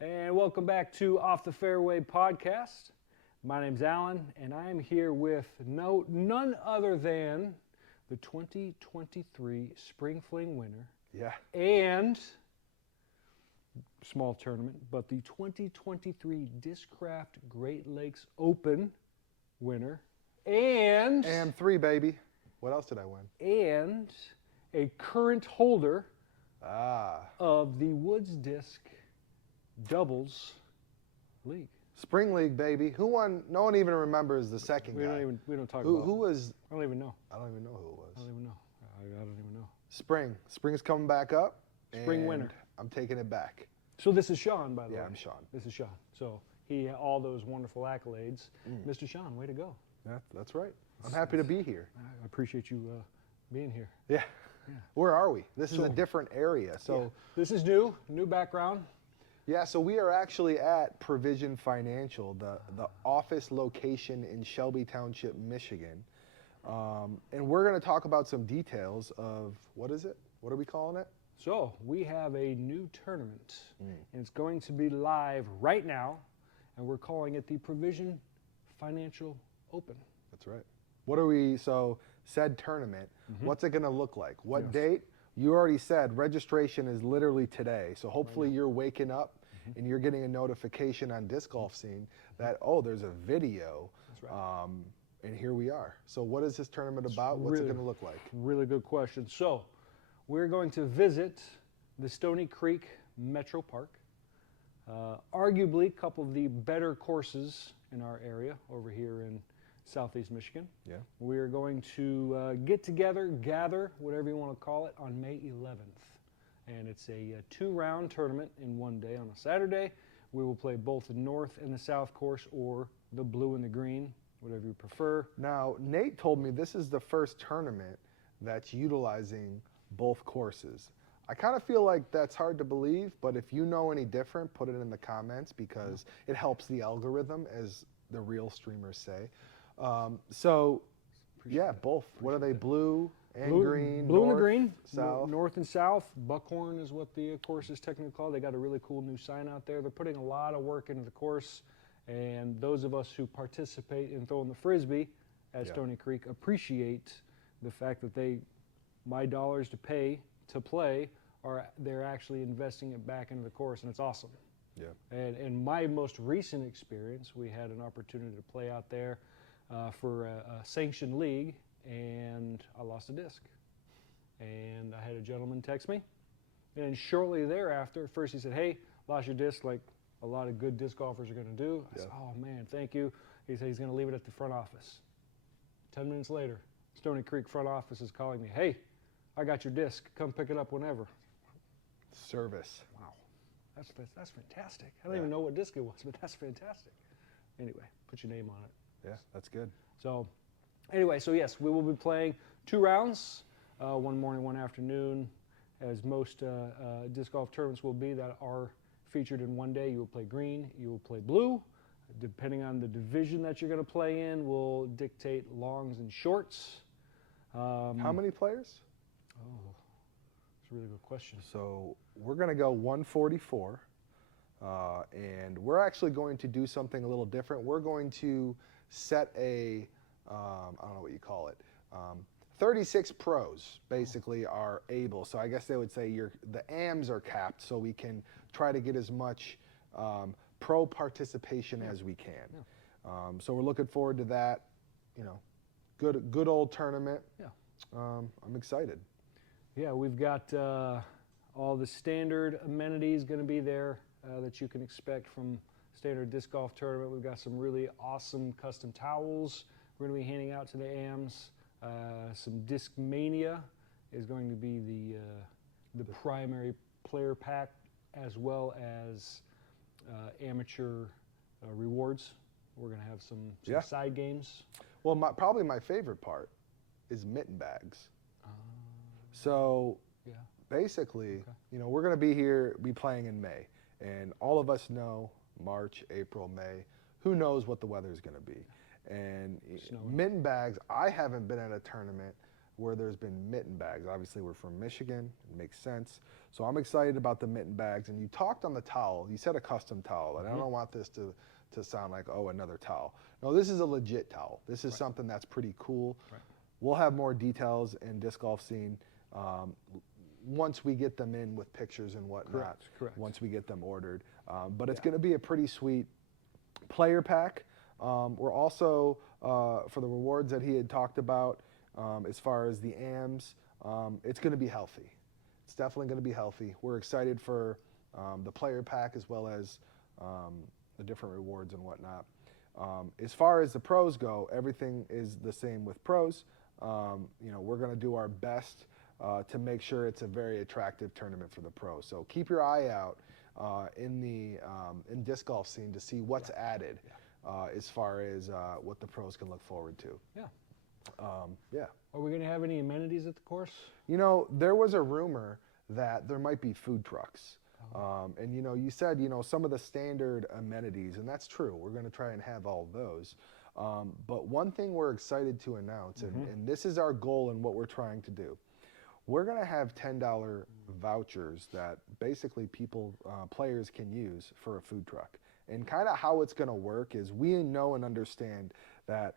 And welcome back to Off the Fairway podcast. My name's Alan, and I am here with none other than the 2023 Spring Fling winner Yeah. and small tournament, but the 2023 Discraft Great Lakes Open winner and AM3, baby. What else did I win? and a current holder Ah. of the Woods Disc Doubles League. Spring League, baby. Who won? No one even remembers the second We guy. don't talk Who about. Who was? I don't even know. I don't even know who it I don't was. even know. I don't even know. Spring. Spring's coming back up. Spring and winner. I'm taking it back. So this is Sean, by the way. Yeah, I'm Sean. This is Sean. So he all those wonderful accolades. Mr. Sean, way to go. Yeah, that's right. I'm happy to be here. I appreciate you being here. Yeah. Yeah. Where are we? This is So- a different area. So Yeah. This is new background. yeah, so we are actually at Provision Financial, the office location in Shelby Township, Michigan. And we're going to talk about some details of, what is it? What are we calling it? So we have a new tournament, and it's going to be live right now, and we're calling it the Provision Financial Open. That's right. What are we, so said tournament, what's it going to look like? What Yes. date? You already said registration is literally today. So hopefully you're waking up and you're getting a notification on Disc Golf Scene that, oh, there's a video. That's right. And here we are. So what is this tournament about? What's it really- going to look like? Really good question. So, we're going to visit the Stony Creek Metro Park, arguably a couple of the better courses in our area over here in Southeast Michigan. Yeah. We're going to get together, gather, whatever you want to call it, on May 11th. And it's a two-round tournament in one day on a Saturday. We will play both the north and the south course, or the blue and the green, whatever you prefer. Now, Nate told me this is the first tournament that's utilizing both courses. I kind of feel like that's hard to believe, but if you know any different, put it in the comments because it helps the algorithm, as the real streamers say. Yeah, both. What are they, blue and green? Blue and north, the green, south? north and south. Buckhorn is what the course is technically called. They got a really cool new sign out there. They're putting a lot of work into the course, and those of us who participate in throwing the frisbee at Yeah. Stony Creek appreciate the fact that my dollars to pay to play they're actually investing it back into the course, and it's awesome. Yeah. And in my most recent experience, we had an opportunity to play out there for a sanctioned league, and I lost a disc. And I had a gentleman text me, and shortly thereafter, at first he said, "Hey, lost your disc, like a lot of good disc golfers are going to do." I said, "Oh man, thank you." He said he's going to leave it at the front office. 10 minutes later, Stony Creek front office is calling me, "Hey, I got your disc. Come pick it up whenever." Service. Wow, that's fantastic. I don't even know what disc it was, but that's fantastic. Anyway, put your name on it. Yeah, that's good. So, anyway, so yes, we will be playing two rounds, one morning, one afternoon, as most disc golf tournaments will be that are featured in one day. You will play green, you will play blue. Depending on the division that you're going to play in, will dictate longs and shorts. How many players? Oh, that's a really good question. So we're going to go 144, and we're actually going to do something a little different. We're going to set I don't know what you call it, 36 pros basically are able. So I guess they would say the AMs are capped, so we can try to get as much pro participation as we can. So we're looking forward to that. You know, good old tournament. Yeah. I'm excited. Yeah, we've got all the standard amenities going to be there that you can expect from standard disc golf tournament. We've got some really awesome custom towels we're going to be handing out to the AMs. Some Disc Mania is going to be the primary player pack, as well as amateur rewards. We're going to have some Yeah. side games. Well, probably my favorite part is mitten bags. So Yeah. basically, Okay. you know, we're going to be playing in May, and all of us know March, April, May, who knows what the weather is going to be. And Snowing. mitten bags, I haven't been at a tournament where there's been mitten bags. Obviously, we're from Michigan. It makes sense. So I'm excited about the mitten bags. And you talked on the towel. You said a custom towel. And I don't want this to sound like, oh, another towel. No, this is a legit towel. This is something that's pretty cool. Right. We'll have more details in Disc Golf Scene once we get them in with pictures and whatnot. Correct. Once we get them ordered. But it's going to be a pretty sweet player pack. We're also, for the rewards that he had talked about, as far as the AMs, it's going to be healthy. It's definitely going to be healthy. We're excited for the player pack as well as the different rewards and whatnot. As far as the pros go, everything is the same with pros. We're going to do our best to make sure it's a very attractive tournament for the pros. So keep your eye out in Disc Golf Scene to see what's added as far as what the pros can look forward to. Yeah. Are we going to have any amenities at the course? There was a rumor that there might be food trucks. And you said, some of the standard amenities, and that's true. We're going to try and have all of those. But one thing we're excited to announce, and this is our goal and what we're trying to do, we're going to have $10 vouchers that basically players can use for a food truck. And kind of how it's going to work is we know and understand that,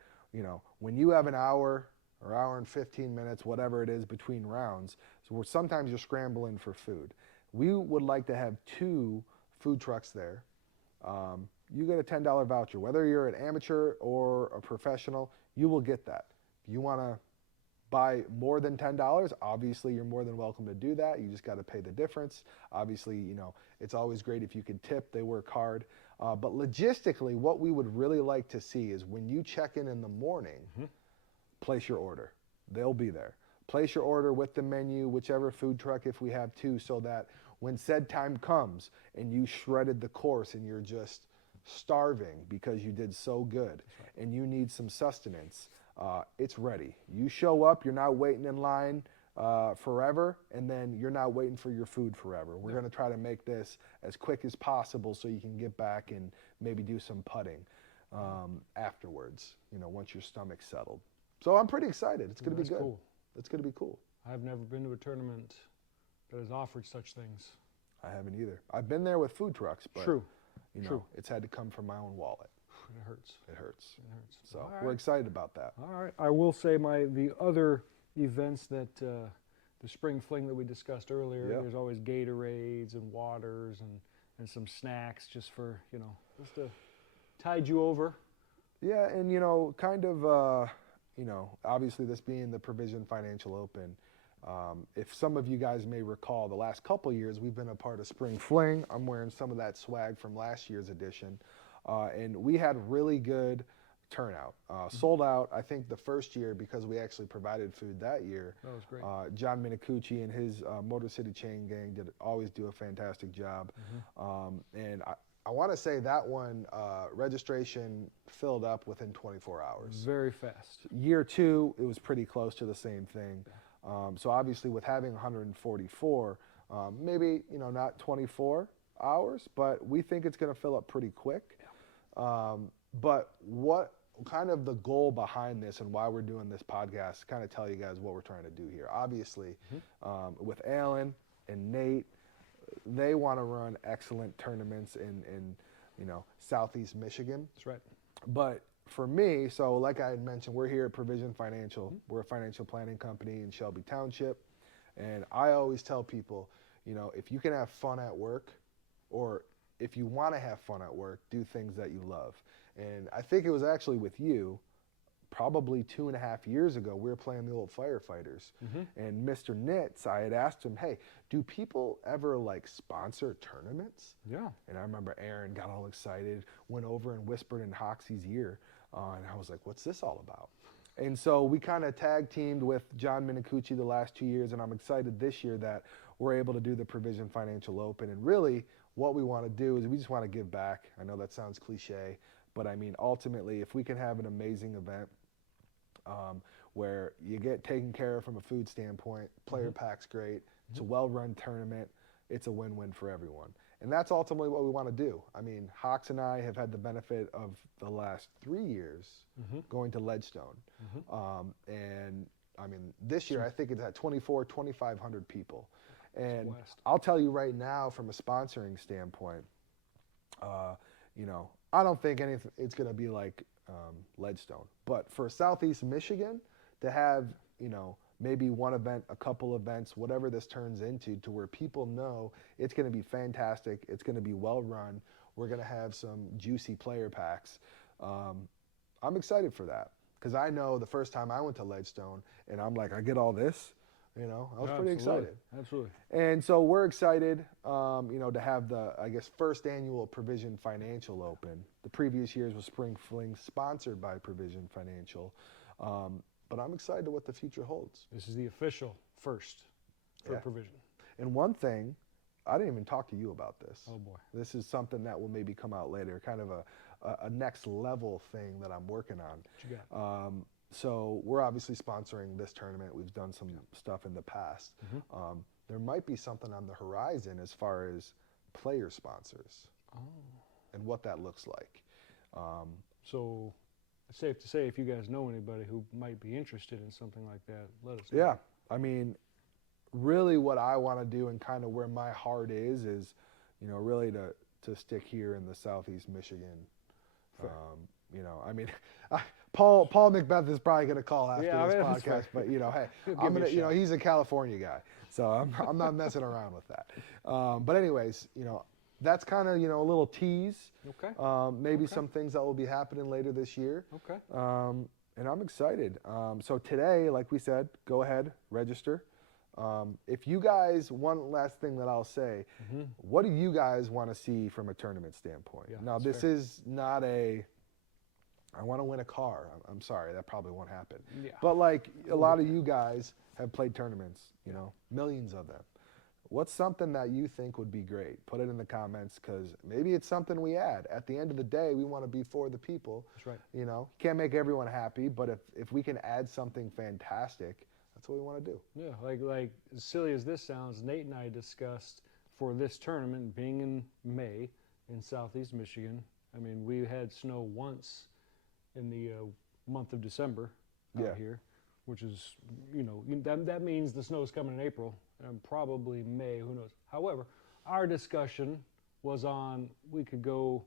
when you have an hour or hour and 15 minutes, whatever it is between rounds, so sometimes you're scrambling for food. We would like to have 2 food trucks there. You get a $10 voucher. Whether you're an amateur or a professional, you will get that. If you want to buy more than $10, obviously you're more than welcome to do that. You just got to pay the difference. Obviously, it's always great if you can tip. They work hard. But logistically, what we would really like to see is when you check in the morning, place your order. They'll be there. Place your order with the menu, whichever food truck if we have 2, so that when said time comes and you shredded the course and you're just starving because you did so good and you need some sustenance, it's ready. You show up, you're not waiting in line forever, and then you're not waiting for your food forever. We're going to try to make this as quick as possible so you can get back and maybe do some putting afterwards, once your stomach's settled. So I'm pretty excited. It's going to be good. Cool. It's going to be cool. I've never been to a tournament that has offered such things. I haven't either. I've been there with food trucks, but True. It's had to come from my own wallet. It hurts. It hurts. So All we're right. excited about that. All right. I will say the other events that the spring fling that we discussed earlier, there's always Gatorades and waters and some snacks just for, just to tide you over. Yeah, and obviously this being the Provision Financial Open, if some of you guys may recall, the last couple years we've been a part of Spring Fling. I'm wearing some of that swag from last year's edition. And we had really good turnout. Sold out, I think, the first year because we actually provided food that year. That was great. John Minicucci and his Motor City Chain Gang always do a fantastic job. And I want to say that one registration filled up within 24 hours. Very fast. Year 2, it was pretty close to the same thing. So obviously with having 144, maybe, not 24 hours, but we think it's going to fill up pretty quick. But what kind of the goal behind this and why we're doing this podcast, kind of tell you guys what we're trying to do here. Obviously, with Alan and Nate, they want to run excellent tournaments in Southeast Michigan. That's right. But for me, so like I had mentioned, we're here at Provision Financial. We're a financial planning company in Shelby Township. And I always tell people, if you can have fun at work, or if you want to have fun at work, do things that you love. And I think it was actually with you, probably 2.5 years ago, we were playing the old firefighters. And Mr. Nitz, I had asked him, hey, do people ever sponsor tournaments? Yeah. And I remember Aaron got all excited, went over and whispered in Hoxie's ear. And I was like, what's this all about? And so we kind of tag teamed with John Minicucci the last 2 years, and I'm excited this year that we're able to do the Provision Financial Open. And really, what we want to do is we just want to give back. I know that sounds cliche, but I mean, ultimately, if we can have an amazing event where you get taken care of from a food standpoint, player pack's great, it's a well-run tournament, it's a win-win for everyone. And that's ultimately what we want to do. I mean, Hawks and I have had the benefit of the last 3 years going to Ledgestone. And I mean, this year I think it's at 2,500 people. And West. I'll tell you right now, from a sponsoring standpoint, you know, I don't think anything it's going to be like Leadstone. But for Southeast Michigan to have, you know, maybe one event, a couple events, whatever this turns into, to where people know it's going to be fantastic, it's going to be well run, we're going to have some juicy player packs. I'm excited for that, because I know the first time I went to Leadstone and I'm like, I get all this, you know, I was pretty excited. Absolutely. And so we're excited, you know, to have the, I guess, first annual Provision Financial Open. The previous years was Spring Fling, sponsored by Provision Financial. But I'm excited to what the future holds. This is the official first for Provision. And one thing, I didn't even talk to you about this. Oh boy. This is something that will maybe come out later, kind of a next level thing that I'm working on. What you got? So we're obviously sponsoring this tournament. We've done some stuff in the past. There might be something on the horizon as far as player sponsors and what that looks like. So it's safe to say, if you guys know anybody who might be interested in something like that, let us know. Yeah, I mean, really what I want to do and kind of where my heart is, you know, really to stick here in the Southeast Michigan. You know, I mean, Paul Macbeth is probably going to call after this podcast, but you know, hey, I'm gonna, you know, he's a California guy, so I'm not messing around with that. But anyways, you know, that's kind of, you know, a little tease. Okay. Maybe some things that will be happening later this year. Okay. And I'm excited. So today, like we said, go ahead, register. If you guys, one last thing that I'll say, what do you guys want to see from a tournament standpoint? Yeah, now, this is not I want to win a car. I'm sorry, that probably won't happen. Yeah. But like a lot of you guys have played tournaments, you know, millions of them. What's something that you think would be great? Put it in the comments, because maybe it's something we add. At the end of the day, we want to be for the people. That's right. You know, can't make everyone happy, but if we can add something fantastic, that's what we want to do. Yeah, like as silly as this sounds, Nate and I discussed for this tournament being in May in Southeast Michigan. I mean, we had snow once in the month of December out here, which is, you know, that means the snow's coming in April and probably May, who knows. However, our discussion was on, we could go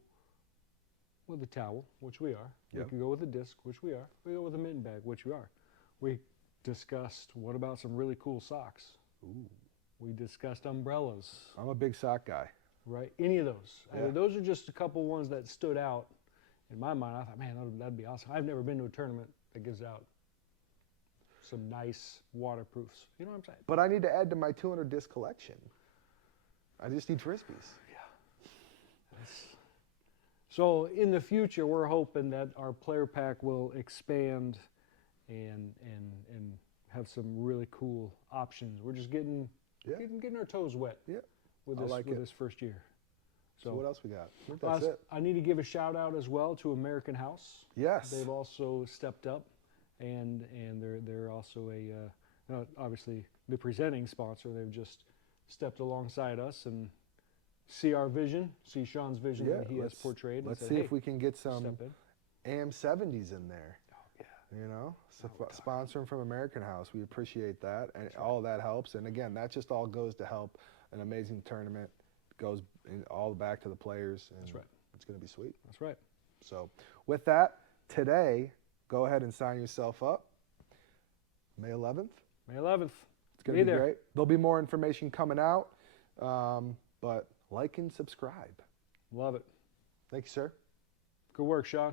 with a towel, which we are. We could go with a disc, which we are. We go with a mitten bag, which we are. We discussed, what about some really cool socks? Ooh. We discussed umbrellas. I'm a big sock guy. Right, any of those. Those are just a couple ones that stood out in my mind. I thought, man, that'd be awesome. I've never been to a tournament that gives out some nice waterproofs. You know what I'm saying? But I need to add to my 200 disc collection. I just need Frisbees. Yeah. So in the future, we're hoping that our player pack will expand and have some really cool options. We're just getting our toes wet with this first year. So what else we got? I think that's it. I need to give a shout out as well to American House. Yes. They've also stepped up, and they're also obviously the presenting sponsor. They've just stepped alongside us and see our vision, see Sean's vision that he has portrayed. Let's and see said, if we can get some step in. AM70s in there. Oh, yeah. You know, sponsoring from American House. We appreciate that, and all of that helps. And again, that just all goes to help an amazing tournament. Goes all back to the players. And That's right. It's going to be sweet. That's right. So with that, today, go ahead and sign yourself up. May 11th. May 11th. It's going to be great. There'll be more information coming out, but like and subscribe. Love it. Thank you, sir. Good work, Sean.